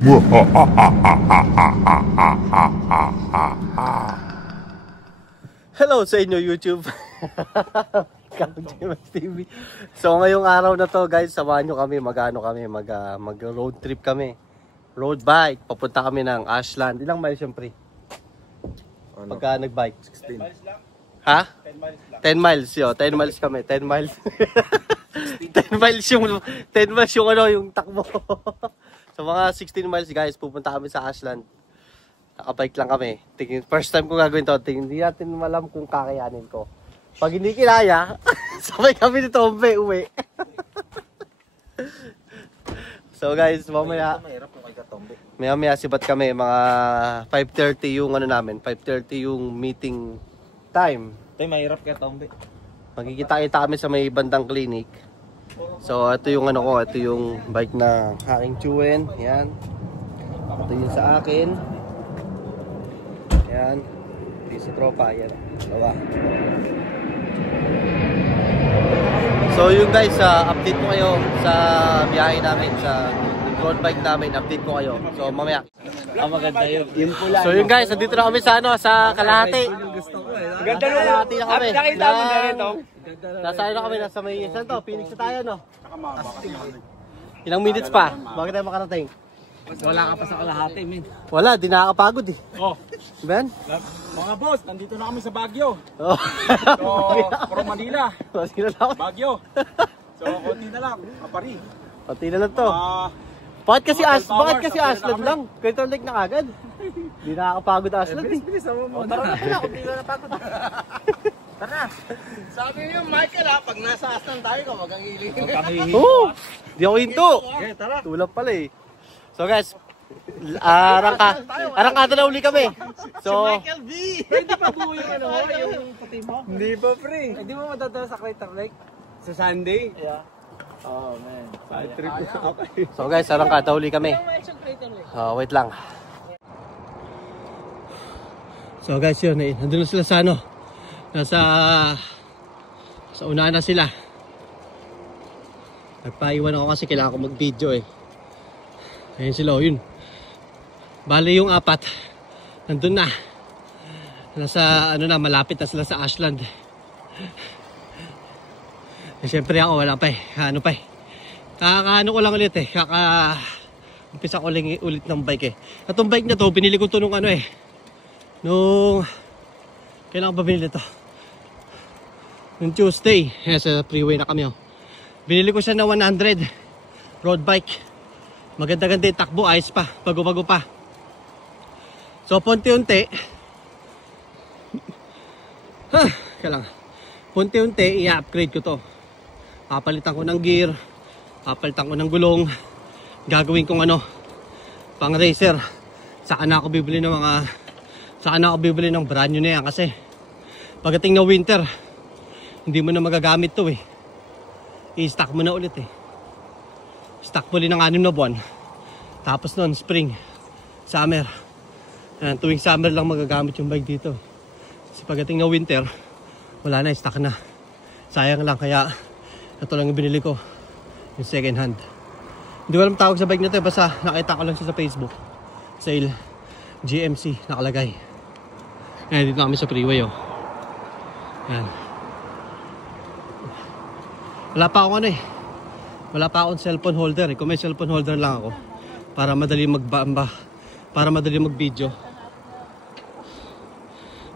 Hello sa inyo YouTube. TV. So ngayong araw na to guys, samahan nyo kami mag road trip kami. Road bike, papunta kami ng Ashland. Ilang miles yung pre? Pagka nag-bike? 16 miles lang. Ha? 10 miles lang. 10 miles yo, 10 miles kami, 10 miles. 10 miles yung ano, yung takbo. So mga 16 miles guys, pupunta kami sa Ashland. Nakabike lang kami. First time ko gagawin to, hindi natin alam kung kakayanin ko. Pag hindi kinaya, sabay kami ni Tombe uwi. So guys, mamaya sibat kami, mga 5:30 yung ano namin, 5:30 yung meeting time. Ito mahirap kaya Tombe. Magkikita-kita kami sa may bandang clinic. So ito yung ano ko, ito yung bike na aking Chuen, yan. Ito yung sa akin. Yan. Ito yung sa tropa, yan. Bawa. So yung guys, update ko kayo sa biyahe namin, sa road bike namin, update ko kayo. So mamaya. Maganda yun. So yung guys, nandito na kami sa ano, sa Kalahati. Ganda na Kalahati na kami. Nakita mo na rin to. Nasa ano kami, nasa may saan to? Phoenix na tayo, no? Ilang minutes pa? Bakit tayo makarating? Wala ka pa sa Kalahati, min. Wala, di nakakapagod eh. Oh. Ben? Mga boss, nandito na kami sa Baguio. Oh. So, from Manila. Sige na lang. Baguio. So, konti na lang. Kapari. Pati na lang to. Bakit kasi Ashland lang? Crater Lake na agad. Di nakakapagod Ashland eh. Bilis mo. Tara na, kung di ka napagod. Tara. Sabi niyo, Michael pag nasa Ashland tayo ka, wag ang ilingin. Oo! Di ako hinto. Okay, tara. Tulap pala eh. So guys, arangkada na uli kami. So, Michael B! Hindi pa buo yung ano, yung puti mo? Hindi pa, pre. Hindi mo madadala sa Crater Lake? Sa Sunday? Yeah. Oh, man. Side trip na ako. So guys, arangkada uli kami. Wait lang. So guys, yun eh. Nandun na sila sa ano. Sa unahan na sila. Nagpaiwan ako kasi kailangan ko mag-video eh. Ayun sila, yun. Bale yung apat. Nandun na. Nasa ano na, malapit na sila sa Ashland. Eh, syempre ako wala pa eh. Ano pa eh. Kakaano ko lang ulit eh. Umpisa ko lang ulit ng bike eh. At yung bike na to, binili ko to nung ano eh. Kailangan ba binili to? Nung Tuesday. Sa freeway na kami oh. Binili ko siya na 100. Road bike. Maganda-ganda yung takbo. Ayos pa. Bago-bago pa. So, punti-unti. Kailangan. Punti-unti, i-upgrade ko to. Papalitan ko ng gear. Papalitan ko ng gulong. Gagawin kong ano, pang racer. Saka na ako bibili ng brand new na yan. Kasi, pagdating na winter, hindi mo na magagamit to eh. I-stock mo na ulit eh. Stock mo rin ng 6 na buwan. Tapos noon, spring, summer. Tuwing summer lang magagamit yung bike dito. Kasi pagdating na winter, wala na, stock na. Sayang lang, kaya ito lang yung binili ko. Yung second hand. Hindi ko alam tawag sa bike na ito. Basta nakita ko lang siya sa Facebook. Sale. GMC nakalagay. Ayan, dito kami sa freeway oh. Ayan. Wala pa akong ano eh. Wala pa akong cellphone holder eh. Kung may cellphone holder lang ako, para madali mag-video.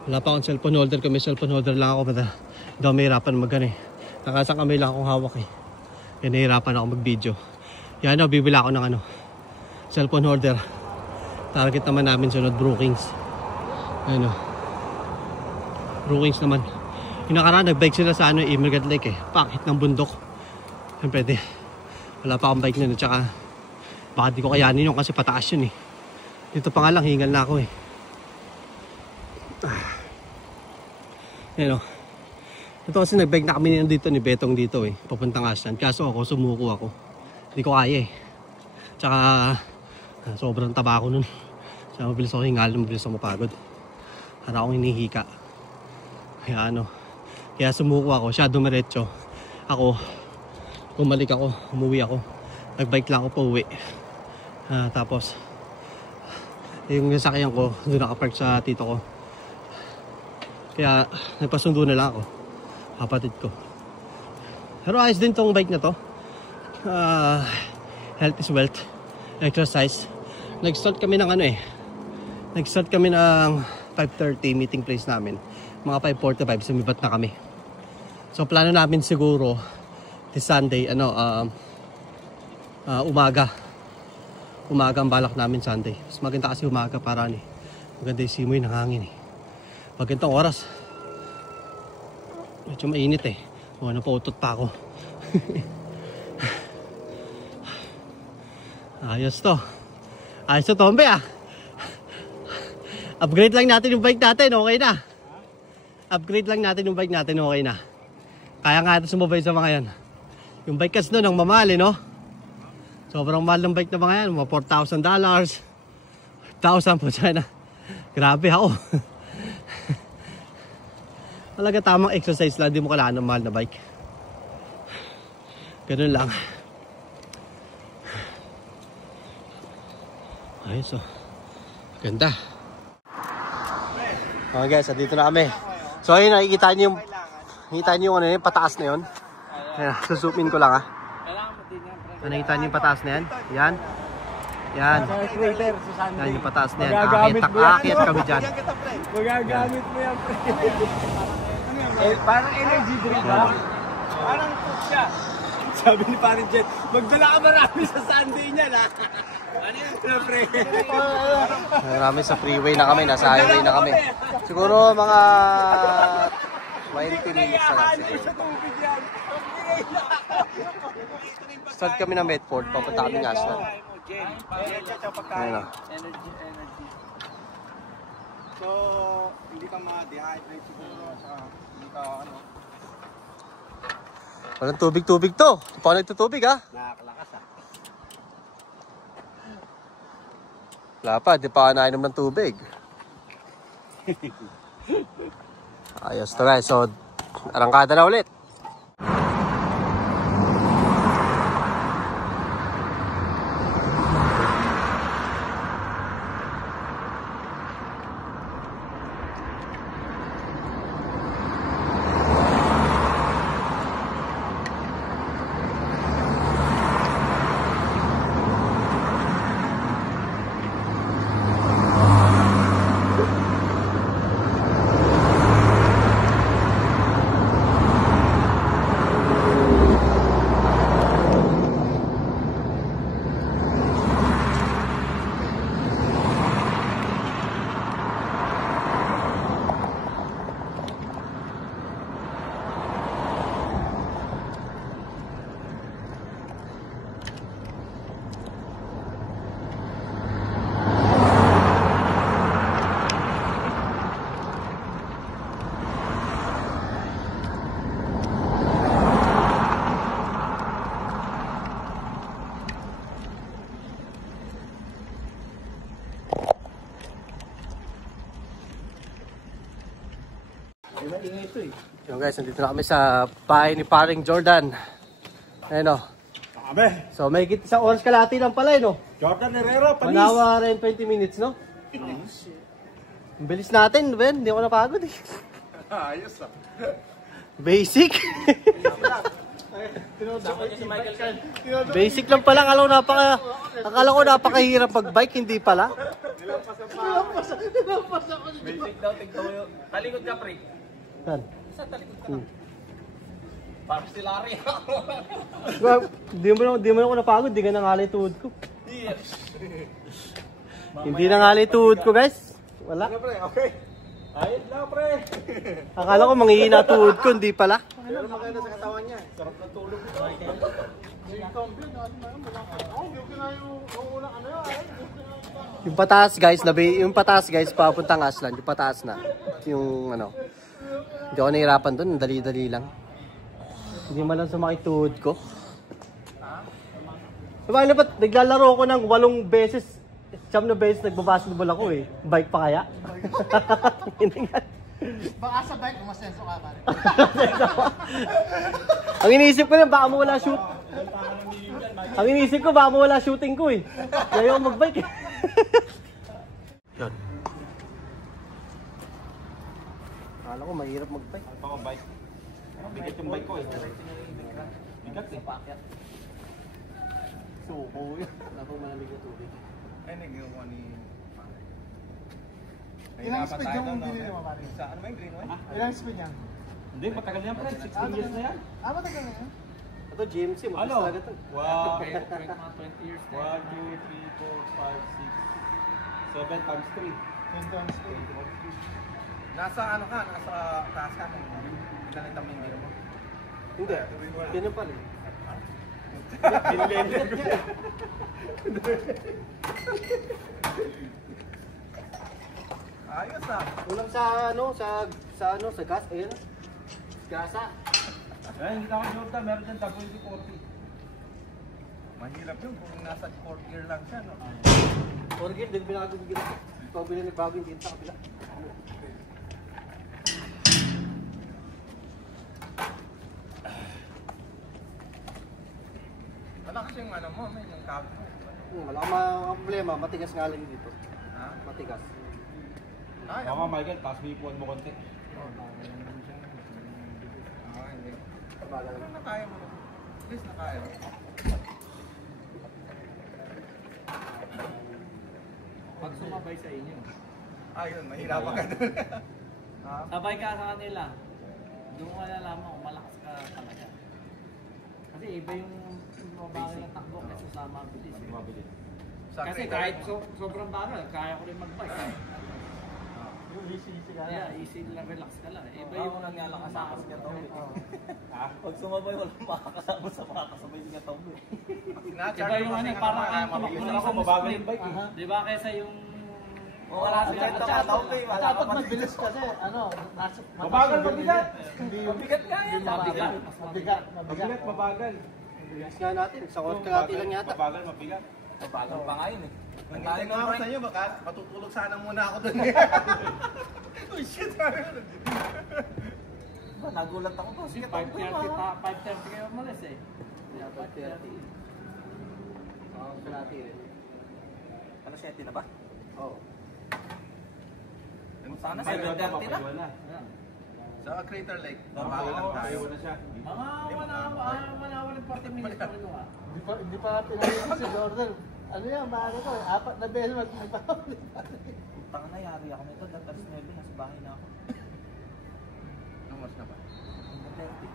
Wala pa akong cellphone holder. Kung may cellphone holder lang ako, hindi ako mahirapan mag-ano eh. Nakasang kamay lang akong hawak eh. Kaya nahirapan ako mag-video. Yan o, bibila ako ng ano, cellphone holder. Target naman namin sunod Brookings. Ano, Brookings naman. Yung nakaraan, nag-bike sila sa ano, Emerald Lake eh. Pakit ng bundok. Yan pwede. Wala pa akong bike nun. At saka, baka di ko kayanin yun kasi pataas yun eh. Dito pa nga lang, hingal na ako eh. Yan o. Ito kasi nag-bike na kami dito ni Betong dito eh. Papuntang Ashland. Kaso ako, sumuko ako. Hindi ko kaya eh. Tsaka, sobrang taba ako nun. Tsaka mabilis ako hingal, mabilis ako mapagod. Para akong hinihika. Kaya ano, kaya sumuko ako. Siya dumiretso. Ako, bumalik ako, umuwi ako. Nag-bike lang ako pa uwi. Tapos Yung sasakyan ko, doon nakapark sa tito ko. Kaya nagpasundo na lang ako. Kapatid ko. Pero ayos din tong bike na to. Health is wealth. Exercise. Nag-start kami ng Nag-start kami ng 5:30 meeting place namin. Mga 5:45 sumibat na kami. So plano namin siguro this Sunday umaga. Umaga ang balak namin Sunday. Mas maganda kasi umaga para maganda yung simoy ng hangin Pag ganitong oras medyo mainit napautot pa ako. Ayos to Tombe Upgrade lang natin yung bike natin, okay na. Upgrade lang natin yung bike natin, okay na. Kaya nga ito sumabay sa mga yan. Yung bike kasi nun ang mamahal no. Sobrang mahal ng bike na mga yan, mga $4,000. 1,000 po sana. Grabe ako. Talaga tamang exercise lang, di mo kailangan ng mahal na bike. Ganun lang. Ayos ganda. Okay guys, dito na kami. So ayun, nakikita niyo yung pataas na yun. Ayan, susumin ko lang nakikita niyo yung pataas na yan? Yan. Yan yung pataas na yan. Aakyat kami dyan. Magagamit mo yan, pre. Parang energy drink ba? Parang cook siya. Sabi ni Parin Jet, magdala ka marami sa Sunday niya Ano yan, pre? Marami sa freeway na kami, nasa highway na kami. Siguro mga 20 minutes na lang siguro. Start kami ng Medford, papunta kami ng Ashland. Ayun So, hindi ka ma-dehydrate siguro. Hindi ka Walang tubig-tubig to. Paano ito tubig nakakalakas Wala pa, di pa nainom ng tubig. Ayos to guys, so arangkada na ulit. Yung guys, nandito na kami sa bahay ni Paring Jordan. Ayun So may isang oras kalahati lang pala Jordan Herrera, panis. 1 hour and 20 minutes Ang bilis natin, Ben. Hindi ako napagod Ayos Basic. Basic lang pala. Akala ko napakahirap pag-bike, hindi pala. Basic daw, tigtaw yun. Talikod ka, pre. Saan? Sa talikod ka. Parang si Larry. Di mo ako napagod, di ka nangalay tuhod ko. Hindi nangalay tuhod ko, guys. Wala. Pre, okay. Ayos lang, pre. Akala ko manghihina tuhod ko, hindi pala. Pero maganda sa katawan niya. Sarap na tulog. Yung pataas guys, papuntang Ashland. Yung pataas na. Yung hindi ako nahirapan doon, dali-dali lang. Hindi man lang sumakit tuhod ko. Diba, ba't naglalaro ko ng 8 beses, 9 beses nagbabasketball ako Bike pa kaya? Baka sa bike, umasenso ka pare. Ang iniisip ko baka mawala shoot. Ang iniisip ko baka mawala shooting ko Kaya ako mag-bike mahirap mag-bike. Ano pa bike? Bigat yung bike ko eh. Bigat eh. Suko yun. Wala pong malamig na tubig. Ay, nag-iwa ni... Ilang speed yung binili mo, pare? Sa ano ba yung green one? Ilang speed yan? Hindi, matagal yan pre. 16 years na yan. Matagal na yan. Ito GMC, matagal Ano? talaga ito. Wow! 1, 2, 3, 4, 5, 6, Okay, 7 times 3. 21 speed. Nasa ano ka? Nasa taas ka kung ilan ang tamindin mo? Hindi, ganun pa rin. Binilender ko yan. Ayos ah. Ulam sa gas, ayun. Gasa. Eh, hindi ka Jordan, meron dyan WD-40. Mahirap yun kung nasa 4th gear lang siya, no? Orgid, din binago bigyan. Ikaw bago yung dito sa kapila. Malakas yung ano mo, may yung cab mo. Wala kang problema, matigas nga lang dito. Ha? Matigas. Ay, Oo nga Michael, taas mo yung puwan mo konti. hindi. Bagal. Ano na kaya mo? At least nakaya mo. Pag sumabay sa inyo, Ayun, mahirapan ka doon. Ha? sabay ka sa kanila, doon mo malalaman kung malakas ka talaga. Kasi iba yung mabagal na takbo kasi sa mabilis. Eh. Kasi kahit sobrang bagal, kaya ko rin mag-bike. Easy ka Yeah, easy lang, relax ka lang. Iba yung naglalakasakos ka to. Pag sumabay, walang makakasama sa makakasabay si Katombo. Iba yung ano, parang ang tumakbo ng isang mabagal sprint. yung bike eh. Di ba kaysa yung... Wala si Katombo eh. At dapat mabilis kasi, nasa... Mabagal, mabigat. Mabigat nga yan. Mabigat. Mabigat. Mabigat, mabagal. Bilis nga natin, sa kalahati lang yata. Mabagal, mabigat. Mabagal pa nga yun eh. Nangintay nga ako sa inyo, baka matutulog sana muna ako doon. Oh shit, Ba, nagulat ako to. Si 5:30 Katombo yun 5:30 kayo umalis eh. Yeah, 5:30. Kalahati rin. Ano, 7 na ba? Oo. Sana 7:30 na. Yeah. Sa Crater Lake, mabagal lang tayo. Mga wala 40 minutes pa rin ah. Hindi pa pinag si Jordan. Ano yan, bago ko, 4 na beses magpapawin. Tanga na, yari ako nito. Datas 9, nasa bahay na ako. Anong oras na ba? 7:30.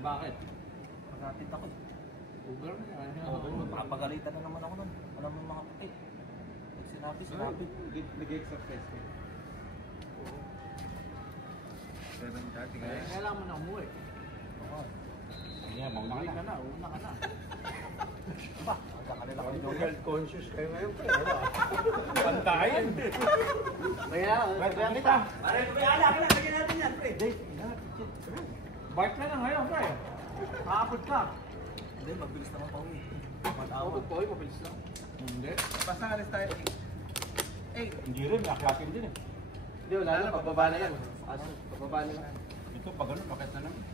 Bakit? Pagkatid ako eh. Uber na yan. Papagalitan na naman ako nun. Alam mo mga puti. Pag sinabi. Nag-exercise ko. 7:30 kaya. Kailangan mo na umuwi. Oo. Yeah, umuwi ka na, una ka na. Ba, magkakalala ko nito. Health conscious kayo ngayon, pre. Pantayin. Kaya, kaya kita. Bike ka na ngayon, pre. Aabot ka. Hindi, mabilis naman pa uwi. Ako, boy, mabilis lang. Hindi. Basta alis tayo 8. Hindi rin, naklakin din eh. Hindi, wala na, pababa na lang. Pababa na lang. Ito, pag ano, bakit na naman?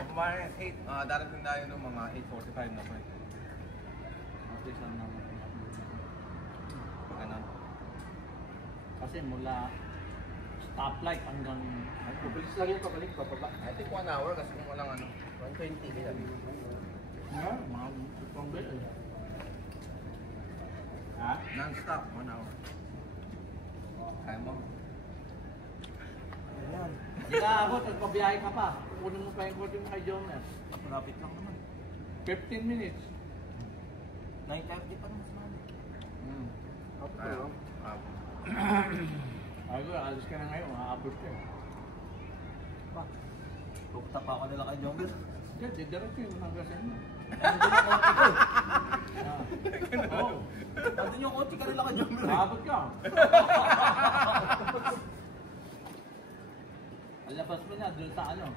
Kung kumain 8, darating tayo ng mga 8:45 na po eh. Okay, saan naman. Ganun. Kasi mula stoplight hanggang... Mabilis lang yung pabalik, pababa. I think 1 hour kasi kung walang ano. 120 kaya. Yeah, mga itong bit eh. Ha? Non-stop, 1 hour. Kaya mo? Ayan. Hindi ka abot, nagpabiyahe ka pa. Kukunin mo pa yung kotse mo kay Jomer. Malapit lang naman. 15 minutes. 9:30 pa naman sa namin. Kaya. Ay ko, alis ka na ngayon, aabot ka. Ba, pupunta pa ako nila kay Jongger. Hindi, didiretso yung hanggang sa inyo. Oo, Andun yung kotse ka nila kay Jongger. aabot ka. Alabas mo na, doon sa ano.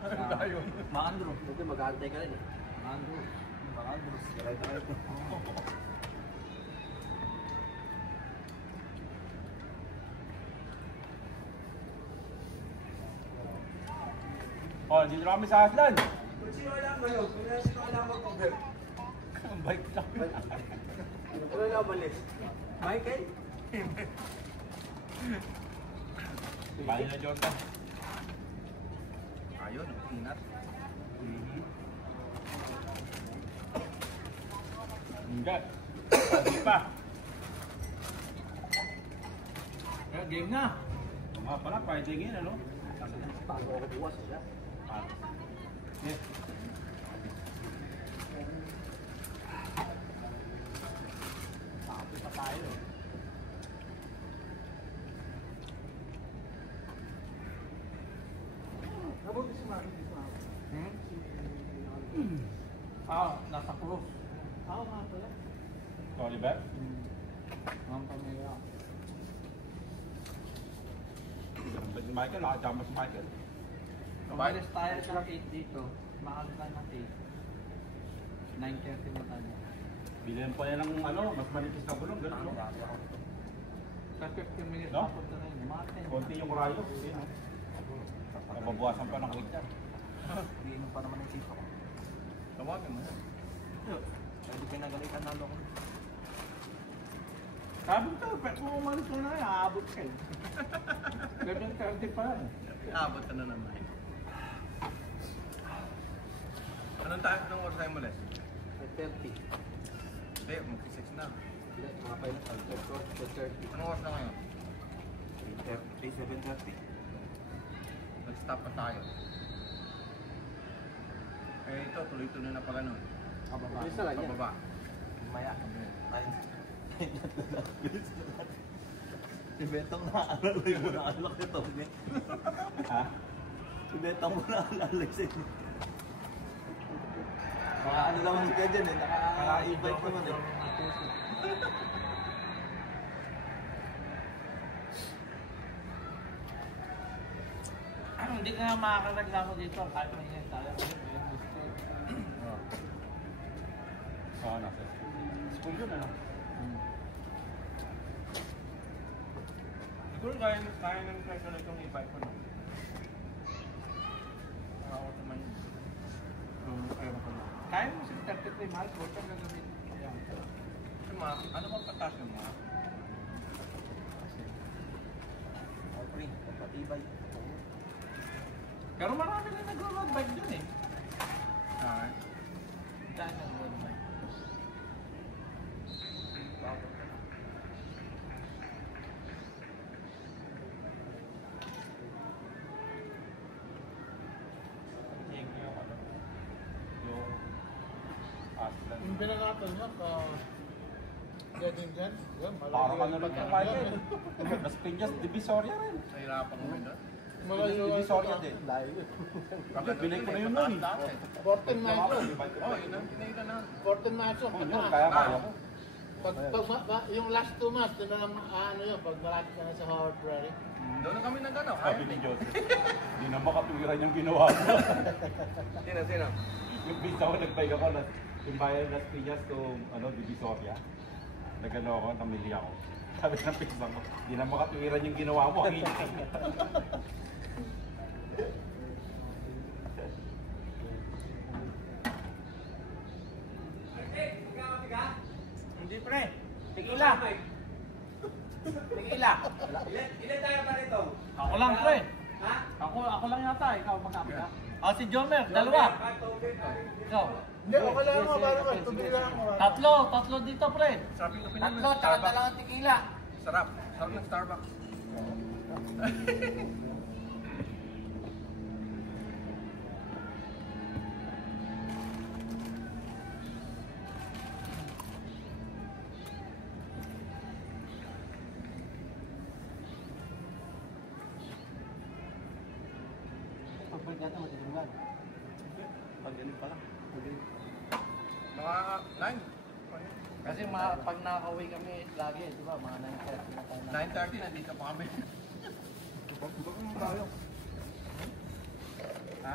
Ano tayo? Maandro. Hindi, mag-aantay ka rin eh. Andrew. Maandro. Oh, dito na kami sa Aslan. Sino lang ngayon? Sino lang mag-cover? Bike lang. Ano na umalis? Michael? Bali na Jordan. Ayun, ang inat. Hindi. Hindi pa. Kaya game na. Mga pala, fighting yun, ano? Bago ako buwas siya. Yes. Tapos pa tayo. Nabuti si Maki. Nasa cross. Ako nga pala. Oliver? Ang pamilya. Si Michael, nakasama si Michael. Umalis tayo sa 8 dito. Maaga ng 8. 9:30 na tayo. Bilhin pa niya ng ano, mas manipis na bulong, gano'n, no? Sa 15 minutes No? papunta na yun. Mga 10. Konti yung rayo. Yun, no? Nababawasan pa ng weight yan. Iinom pa naman yung sito ko. Tawagin mo yan. Pwede pinagalitan na ako. Sabi ko, kung umalis ka na, aabot ka eh. 7:30 pa yan. Abot ka na naman. Anong tayo ng oras tayo muli? 30. Hindi, mag-6 na. Mga 5:30. Anong oras na ngayon? 7:30. Nag-stop pa tayo. Eh ito, tuloy-tuloy na pala nun. Pababa. Isa lang yan. Pababa. Maya. Si Betong naaalala yung naalala ko ito. Ha? Si Betong mo naalala siya. Mga ano naman ka dyan eh. Naka-invite naman eh. Hindi ka nga makakaraglamo dito kahit may yan tayo. Oo, nasa school yun, ano? Siguro kaya ng presyo na itong e-bike ko na. Ako naman yun. Ewan ko na. Kaya mo sa 33 miles, huwag kang gagawin. Ayan. Kasi ano bang patas yung mga? Free. Pagpatibay. Pero marami na nag-road bike dun eh. Ah, Daan nag-road bike. Yung Aslan. Yung pinakatan niya ka... Getting dyan. Parang ano lang yung Michael. Mas Piñas, Divisoria rin. nahirapan ko rin doon. Divisoria din. Bakit Pinay ko na yun nun. 14 miles yun. Oo, yun ang pinay na. 14 miles yun. Yun, kaya kaya ko. Yung last 2 months, doon na lang, ano yun, pag malapit ka na sa Howard Prairie. Doon na kami nag-ano. Sabi ni Joseph, hindi na makatuwiran yung ginawa mo. Sino? Yung visa ko, nag-bike ako, yung bayan Las Piñas to Divisoria. Nag-ano ako, namili ako. Sabi ng pizza ko, hindi na makatuwiran yung ginawa mo. Ang init. Hindi pre. Tequila. Tequila. Ilan tayo pa rito? Ako lang pre. Ha? Ako lang yata. Ikaw magkano ka? Si Jomer, dalawa. Ikaw. Hindi, okay lang ako, paano ka? Tubig lang ako. Tatlo dito pre. Sarap yung kape Tatlo, tsaka dalawang tequila. Sarap. Sarap ng Starbucks. Pagbalik natin, matulungan. Pag-galing pa lang. Mga 9. Kasi pag nakauwi kami lagi, di ba? Mga 9:30 na tayo. 9:30 nandito pa kami. Tayo. Ha?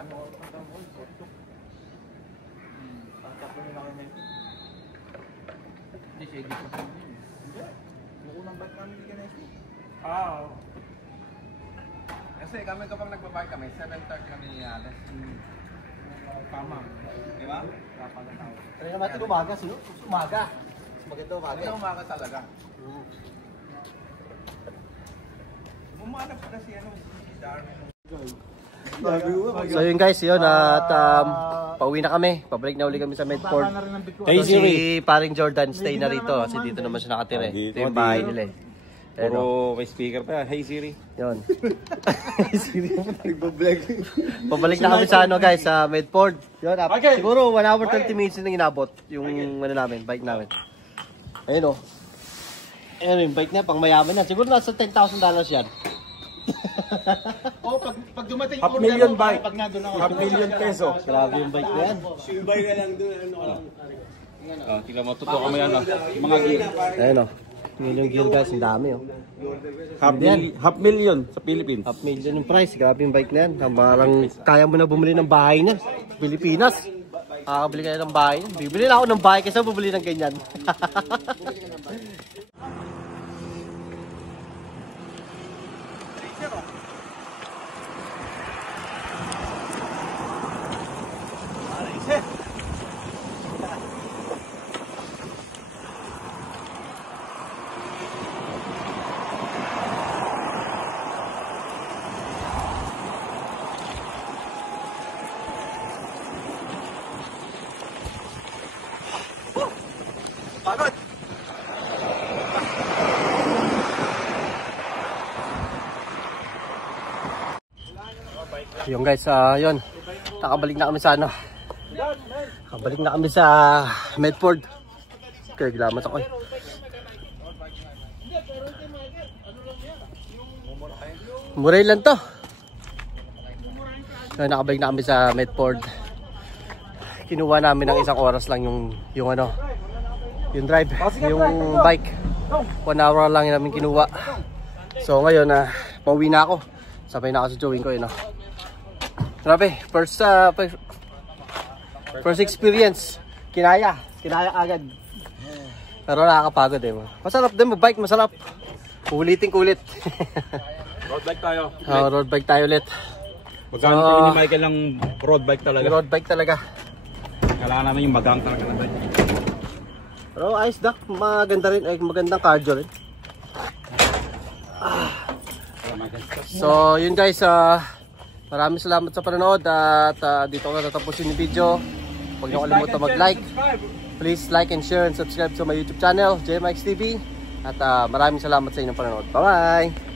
Pagkaklo na lang kami. Hindi siya dito pa rin. Hindi. Yung unang bike namin hindi ka na-issue. Oo. Kasi kami kapag nagbabike kami, 7:30 kami alas. Tama. Di ba? Kapag-tao. Kaya naman ito umaga, sino? Umaga. Maganda umaga. Maganda umaga talaga. Bumanap pa na si ano. So yun guys, yun at pauwi na kami. Pabalik na uli kami sa Medford. So si paring Jordan stay na rito kasi dito naman siya nakatira eh. Ito yung bahay nila eh. Puro may speaker pa. Hey Siri. Yun. Pabalik na kami sa ano guys, sa Medford. Yun, siguro 1 hour 30 minutes na inabot yung ano namin, bike namin. Ayun o. Ayun yung bike niya, pang mayaman na. Siguro nasa $10,000 yan. Oh, pag dumating Half million bike. pag nandun ako. Half million peso. Grabe yung bike na yan. Silbay ka lang doon. Tingnan mo, totoo kami yan. Mga gear. Ayun o. Million gear guys, ang dami o. Half million sa Philippines. $500,000 yung price, grabe yung bike na yan. Parang kaya mo na bumili ng bahay na. Pilipinas. Kakabili kayo ng bahay. Bibili na ako ng bahay kasi bumili ng ganyan. Pagod! Yung guys, yun. Nakabalik na kami sa ano. Nakabalik na kami sa Medford. Okay, gilamat ako eh. Muray lang to. So, nakabalik na kami sa Medford. Kinuha namin ng 1 oras lang yung ano. Yung drive, yung bike. 1 hour lang namin kinuha. So ngayon pauwi na ako. Sabay na ako sa jogging ko yun. Grabe, first experience. Kinaya agad. Pero nakakapagod eh. Masarap din mag-bike, masarap. Ulitin kulit. Road bike tayo. Road bike tayo ulit. Magkano tingin ni Michael ng road bike talaga? Road bike talaga. Kailangan namin yung magang talaga na bike. Pero ayos dak, maganda rin, magandang cardio rin. So yun guys, maraming salamat sa panonood at dito ko natatapusin yung video. Huwag niyo kalimutan mag-like. Please like and share and subscribe sa my YouTube channel, JMX TV. At maraming salamat sa inyong panonood. Bye bye!